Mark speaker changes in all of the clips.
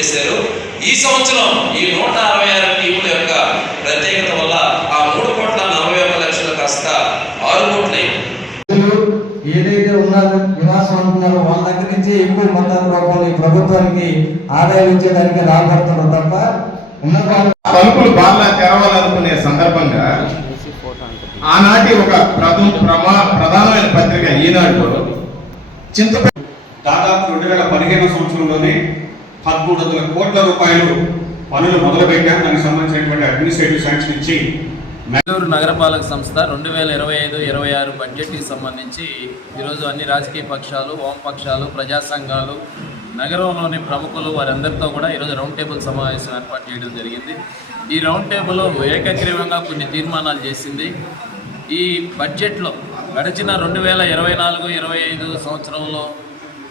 Speaker 1: చేశారు. ఈ సంవత్సరం ఈ నూట అరవై ఆరు టీముల యొక్క ప్రత్యేకత వల్ల ఆ మూడు కోట్ల నలభై ఒక్క లక్షలు కాస్త ఆరు కోట్లయి
Speaker 2: ఏదైతే ఉన్నారో నివాసం అంటున్నారో వాళ్ళ దగ్గర నుంచి ఎక్కువ మొత్తాల రూపంలో ఈ ప్రభుత్వానికి ఆదాయం ఇచ్చేదానికి రాబడుతున్నారు తప్ప ఉన్న వాళ్ళు
Speaker 3: తలుపులు బాగా తెరవాలనుకునే సందర్భంగా ఆనాటి ఒక ప్రథమ ప్రమా ప్రధానమైన పత్రిక ఈనాడు చింతప
Speaker 4: దాదాపు రెండు వేల పదిహేను సంవత్సరంలోనే పదమూడు వందల కోట్ల రూపాయలు పనులు మొదలుపెట్టాం. దానికి సంబంధించినటువంటి అడ్మినిస్ట్రేటివ్ శాంక్షన్ ఇచ్చి
Speaker 5: నెల్లూరు నగరపాలక సంస్థ రెండు వేల ఇరవై ఐదు ఇరవై ఆరు బడ్జెట్కి సంబంధించి ఈరోజు అన్ని రాజకీయ పక్షాలు వామపక్షాలు ప్రజా సంఘాలు నగరంలోని ప్రముఖులు వారందరితో కూడా ఈరోజు రౌండ్ టేబుల్ సమావేశం ఏర్పాటు చేయడం జరిగింది. ఈ రౌండ్ టేబుల్ ఏకగ్రీవంగా కొన్ని తీర్మానాలు చేసింది. ఈ బడ్జెట్లో గడిచిన రెండు వేల ఇరవై నాలుగు ఇరవై ఐదు సంవత్సరంలో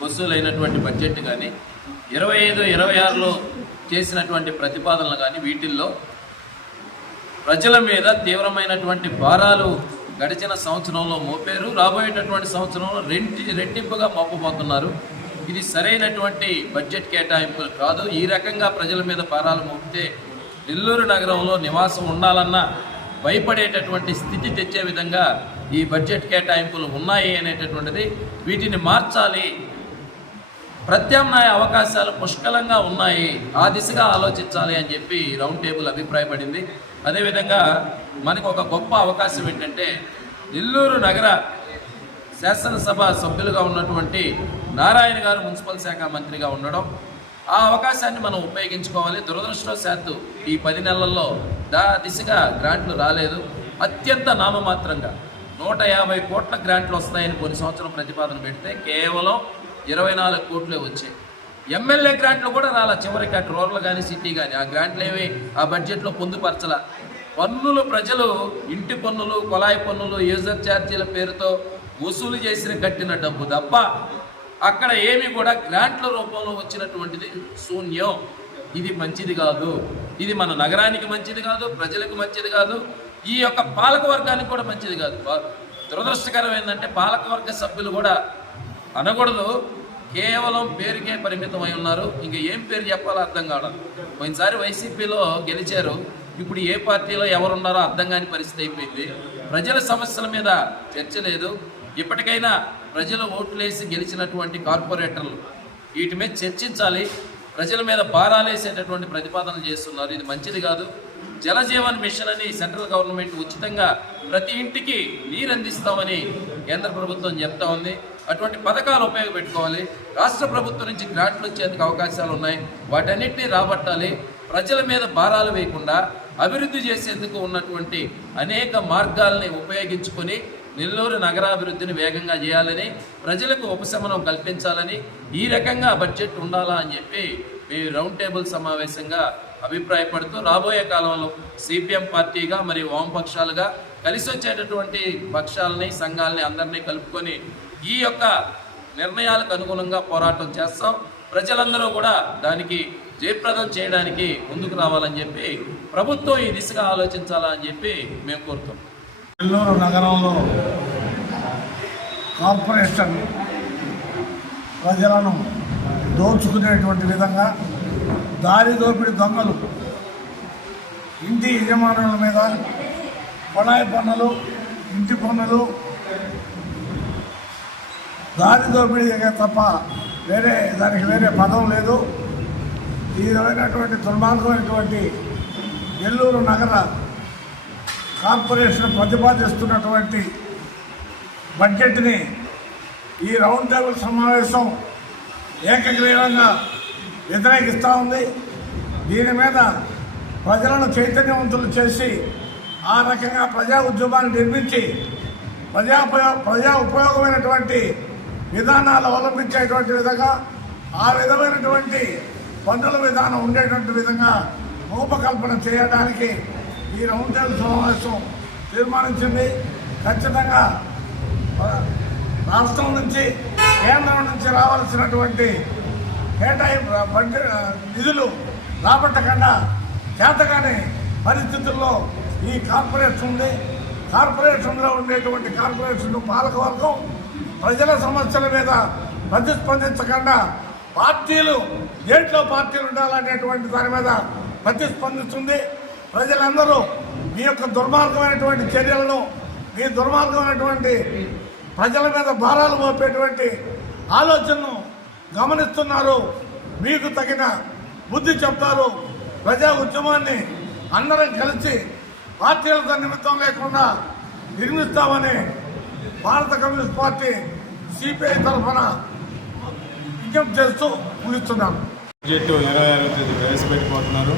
Speaker 5: వసూలైనటువంటి బడ్జెట్ కానీ ఇరవై ఐదు ఇరవై ఆరులో చేసినటువంటి ప్రతిపాదనలు కానీ వీటిల్లో ప్రజల మీద తీవ్రమైనటువంటి భారాలు గడిచిన సంవత్సరంలో మోపారు. రాబోయేటటువంటి సంవత్సరంలో రెంటి రెట్టింపుగా మోపబోతున్నారు. ఇది సరైనటువంటి బడ్జెట్ కేటాయింపులు కాదు. ఈ రకంగా ప్రజల మీద భారాలు మోపితే నెల్లూరు నగరంలో నివాసం ఉండాలన్నా భయపడేటటువంటి స్థితి తెచ్చే విధంగా ఈ బడ్జెట్ కేటాయింపులు ఉన్నాయి అనేటటువంటిది వీటిని మార్చాలి ప్రత్యామ్నాయ అవకాశాలు పుష్కలంగా ఉన్నాయి. ఆ దిశగా ఆలోచించాలి అని చెప్పి రౌండ్ టేబుల్ అభిప్రాయపడింది. అదేవిధంగా మనకు ఒక గొప్ప అవకాశం ఏంటంటే నెల్లూరు నగర శాసనసభ సభ్యులుగా ఉన్నటువంటి నారాయణ గారు మున్సిపల్ శాఖ మంత్రిగా ఉండడం ఆ అవకాశాన్ని మనం ఉపయోగించుకోవాలి. దురదృష్టవశాత్తు ఈ పది నెలల్లో దా దిశగా గ్రాంట్లు రాలేదు. అత్యంత నామమాత్రంగా నూట యాభై కోట్ల గ్రాంట్లు వస్తాయని కొన్ని సంవత్సరం ప్రతిపాదన పెడితే కేవలం ఇరవై నాలుగు కోట్లే వచ్చాయి. ఎమ్మెల్యే గ్రాంట్లు కూడా రాలా. చివరికి అటు రూరల్ కానీ సిటీ కానీ ఆ గ్రాంట్లు ఏమి ఆ బడ్జెట్లో పొందుపరచల. పన్నులు ప్రజలు ఇంటి పన్నులు కొలాయి పన్నులు యూజర్ ఛార్జీల పేరుతో వసూలు చేసిన కట్టిన డబ్బు తప్ప అక్కడ ఏమి కూడా గ్రాంట్ల రూపంలో వచ్చినటువంటిది శూన్యం. ఇది మంచిది కాదు. ఇది మన నగరానికి మంచిది కాదు ప్రజలకు మంచిది కాదు. ఈ యొక్క పాలక వర్గానికి కూడా మంచిది కాదు. దురదృష్టకరం ఏంటంటే పాలకవర్గ సభ్యులు కూడా అనకూడదు. కేవలం పేరుకే పరిమితం అయి ఉన్నారు. ఇంకా ఏం పేరు చెప్పాలో అర్థం కావడం. పోయినసారి వైసీపీలో గెలిచారు. ఇప్పుడు ఏ పార్టీలో ఎవరున్నారో అర్థం కాని పరిస్థితి అయిపోయింది. ప్రజల సమస్యల మీద చర్చ లేదు. ఇప్పటికైనా ప్రజలు ఓట్లేసి గెలిచినటువంటి కార్పొరేటర్లు వీటి మీద చర్చించాలి. ప్రజల మీద భారాలేసేటటువంటి ప్రతిపాదనలు చేస్తున్నారు. ఇది మంచిది కాదు. జలజీవన్ మిషన్ అని సెంట్రల్ గవర్నమెంట్ ఉచితంగా ప్రతి ఇంటికి నీరు అందిస్తామని కేంద్ర ప్రభుత్వం చెప్తా ఉంది. అటువంటి పథకాలు ఉపయోగపెట్టుకోవాలి. రాష్ట్ర ప్రభుత్వం నుంచి గ్రాంట్లు వచ్చేందుకు అవకాశాలు ఉన్నాయి. వాటన్నింటినీ రాబట్టాలి. ప్రజల మీద భారాలు వేయకుండా అభివృద్ధి చేసేందుకు ఉన్నటువంటి అనేక మార్గాల్ని ఉపయోగించుకొని నెల్లూరు నగరాభివృద్ధిని వేగంగా చేయాలని ప్రజలకు ఉపశమనం కల్పించాలని ఈ రకంగా బడ్జెట్ ఉండాలా అని చెప్పి మీ రౌండ్ టేబుల్ సమావేశంగా అభిప్రాయపడుతూ రాబోయే కాలంలో సిపిఎం పార్టీగా మరియు వామపక్షాలుగా కలిసి వచ్చేటటువంటి పక్షాలని సంఘాలని అందరినీ కలుపుకొని ఈ యొక్క నిర్ణయాలకు అనుగుణంగా పోరాటం చేస్తాం. ప్రజలందరూ కూడా దానికి జయప్రదం చేయడానికి ముందుకు రావాలని చెప్పి ప్రభుత్వం ఈ దిశగా ఆలోచించాలని చెప్పి మేము కోరుతాం.
Speaker 6: నెల్లూరు నగరంలో కార్పొరేషన్ ప్రజలను దోచుకునేటువంటి విధంగా దారి దోపిడి దొంగలు ఇంటి యజమానుల మీద పడాయి పన్నులు ఇంటి పన్నులు దారి దోపిడీ తప్ప వేరే దానికి వేరే పదం లేదు. ఈ విధమైనటువంటి దుర్మార్గమైనటువంటి నెల్లూరు నగర కార్పొరేషన్ ప్రతిపాదిస్తున్నటువంటి బడ్జెట్ని ఈ రౌండ్ టేబుల్ సమావేశం ఏకగ్రీవంగా వ్యతిరేకిస్తూ ఉంది. దీని మీద ప్రజలను చైతన్యవంతులు చేసి ఆ రకంగా ప్రజా ఉద్యమాన్ని నిర్మించి ప్రజా ప్రజా ఉపయోగమైనటువంటి విధానాలు అవలంబించేటువంటి విధంగా ఆ విధమైనటువంటి పన్నుల విధానం ఉండేటువంటి విధంగా రూపకల్పన చేయడానికి ఈ రౌండ్ టేబుల్ సమావేశం తీర్మానించింది. ఖచ్చితంగా రాష్ట్రం నుంచి కేంద్రం నుంచి రావాల్సినటువంటి కేటాయింపు బడ్జెట్ నిధులు రాబట్టకుండా చేతగాని పరిస్థితుల్లో ఈ కార్పొరేషన్ ఉంది. కార్పొరేషన్లో ఉండేటువంటి కార్పొరేషన్ పాలకవర్గం ప్రజల సమస్యల మీద ప్రతిస్పందించకుండా పార్టీలు దేంట్లో పార్టీలు ఉండాలనేటువంటి దాని మీద ప్రతిస్పందిస్తుంది. ప్రజలందరూ మీ యొక్క దుర్మార్గమైనటువంటి చర్యలను మీ దుర్మార్గమైనటువంటి ప్రజల మీద భారాలు మోపేటువంటి ఆలోచనను గమనిస్తున్నారు. మీకు తగిన బుద్ధి చెప్తారు. ప్రజా ఉద్యమాన్ని అందరం కలిసి పార్టీలతో నిమిత్తం లేకుండా నిర్మిస్తామని భారత కమ్యూనిస్ట్ పార్టీ సిపిఐ తరఫున విజ్ఞప్తి చేస్తూ ముగిస్తున్నాం.
Speaker 7: బడ్జెట్ ఇరవై ఆరో తేదీ ప్రవేశపెట్టిపోతున్నారు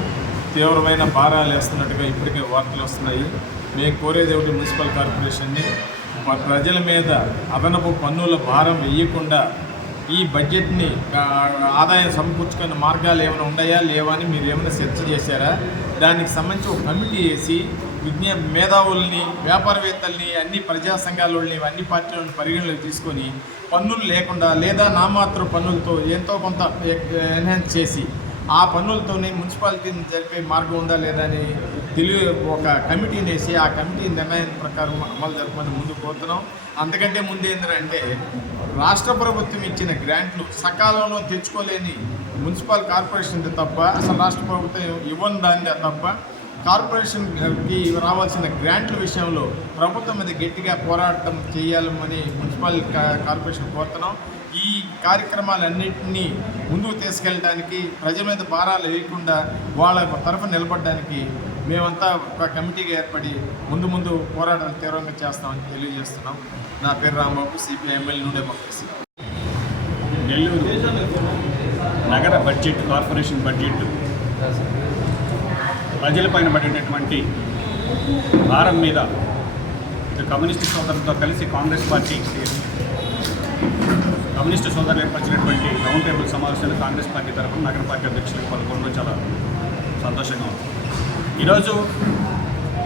Speaker 7: తీవ్రమైన భారాలు వేస్తున్నట్టుగా ఇప్పటికే వార్తలు వస్తున్నాయి. మేము కోరేది ఒకటి మున్సిపల్ కార్పొరేషన్ని ప్రజల మీద అదనపు పన్నుల భారం వేయకుండా ఈ బడ్జెట్ని ఆదాయం సమకూర్చుకునే మార్గాలు ఏమైనా ఉన్నాయా లేవా అని మీరు ఏమైనా చర్చ చేశారా? దానికి సంబంధించి ఒక కమిటీ వేసి విజ్ఞా మేధావుల్ని వ్యాపారవేత్తల్ని అన్ని ప్రజా సంఘాలని అన్ని పార్టీలను పరిగణలోకి తీసుకొని పన్నులు లేకుండా లేదా నామాత్ర పన్నులతో ఎంతో కొంత ఎన్హాన్స్ చేసి ఆ పన్నులతోనే మున్సిపాలిటీని జరిపే మార్గం ఉందా లేదా అని తెలియ ఒక కమిటీని వేసి ఆ కమిటీ నిర్ణయం ప్రకారం అమలు జరపమని ముందుకు పోతున్నాం. అంతకంటే ముందు ఏంటంటే రాష్ట్ర ప్రభుత్వం ఇచ్చిన గ్రాంట్లు సకాలంలో తెచ్చుకోలేని మున్సిపల్ కార్పొరేషన్ తప్ప అసలు రాష్ట్ర ప్రభుత్వం ఇవ్వని దాన్ని తప్ప కార్పొరేషన్కి రావాల్సిన గ్రాంట్ల విషయంలో ప్రభుత్వం మీద గట్టిగా పోరాటం చేయాలని మున్సిపల్ కా- కార్పొరేషన్ కోరుతున్నాం. ఈ కార్యక్రమాలన్నింటినీ ముందుకు తీసుకెళ్ళడానికి ప్రజల మీద భారాలు వేయకుండా వాళ్ళ తరఫు నిలబడడానికి మేమంతా ఒక కమిటీగా ఏర్పడి ముందు ముందు పోరాటం తీవ్రంగా చేస్తామని తెలియజేస్తున్నాం. నా పేరు రాంబాబు సిపిఐ ఎమ్మెల్యే నుండే డెమోక్రసీ
Speaker 4: నెల్లూరు నగర బడ్జెట్ కార్పొరేషన్ బడ్జెట్ ప్రజలపైన పడినటువంటి భారం మీద ఇటు కమ్యూనిస్టు సోదరులతో కలిసి కాంగ్రెస్ పార్టీ కమ్యూనిస్టు సోదరులు ఏర్పరిచినటువంటి రౌండ్ టేబుల్ సమావేశాలు కాంగ్రెస్ పార్టీ తరఫున నగర పార్టీ అధ్యక్షులకు పాల్గొనడం చాలా సంతోషంగా ఉంది. ఈరోజు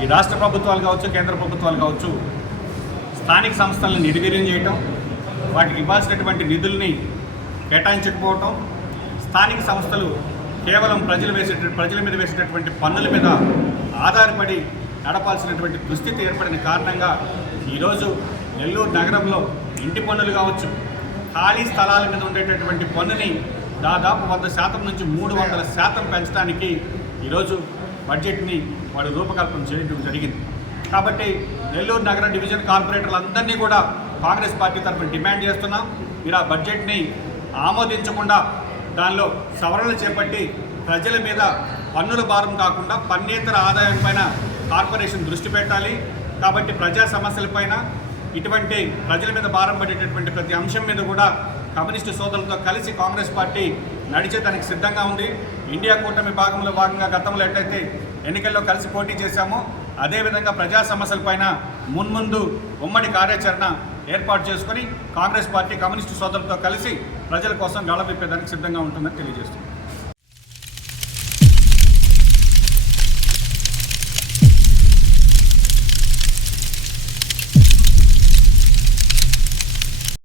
Speaker 4: ఈ రాష్ట్ర ప్రభుత్వాలు కావచ్చు కేంద్ర ప్రభుత్వాలు కావచ్చు స్థానిక సంస్థలను నిర్వీర్యం చేయటం వాటికి ఇవ్వాల్సినటువంటి నిధుల్ని కేటాయించకపోవటం స్థానిక సంస్థలు కేవలం ప్రజలు వేసే ప్రజల మీద వేసేటటువంటి పన్నుల మీద ఆధారపడి నడపాల్సినటువంటి దుస్థితి ఏర్పడిన కారణంగా ఈరోజు నెల్లూరు నగరంలో ఇంటి పన్నులు కావచ్చు ఖాళీ స్థలాల మీద ఉండేటటువంటి పన్నుని దాదాపు వంద శాతం నుంచి మూడు వందల శాతం పెంచడానికి ఈరోజు బడ్జెట్ని వాడు రూపకల్పన చేయడం జరిగింది. కాబట్టి నెల్లూరు నగర డివిజన్ కార్పొరేటర్లందరినీ కూడా కాంగ్రెస్ పార్టీ తరఫున డిమాండ్ చేస్తున్నాం. మీరు ఆ బడ్జెట్ని ఆమోదించకుండా దానిలో సవరణలు చేపట్టి ప్రజల మీద పన్నుల భారం కాకుండా పన్నేతర ఆదాయం పైన కార్పొరేషన్ దృష్టి పెట్టాలి. కాబట్టి ప్రజా సమస్యలపైన ఇటువంటి ప్రజల మీద భారం పడేటటువంటి ప్రతి అంశం మీద కూడా కమ్యూనిస్టు సోదరులతో కలిసి కాంగ్రెస్ పార్టీ నడిచేదానికి సిద్ధంగా ఉంది. ఇండియా కూటమి భాగంలో భాగంగా గతంలో ఎట్లయితే ఎన్నికల్లో కలిసి పోటీ చేశామో అదేవిధంగా ప్రజా సమస్యలపైన మున్ముందు ఉమ్మడి కార్యాచరణ ఏర్పాటు చేసుకొని కాంగ్రెస్ పార్టీ కమ్యూనిస్టు సోదరులతో కలిసి ప్రజల కోసం గళ విప్పేదానికి సిద్ధంగా ఉంటుందని తెలియజేస్తుంది.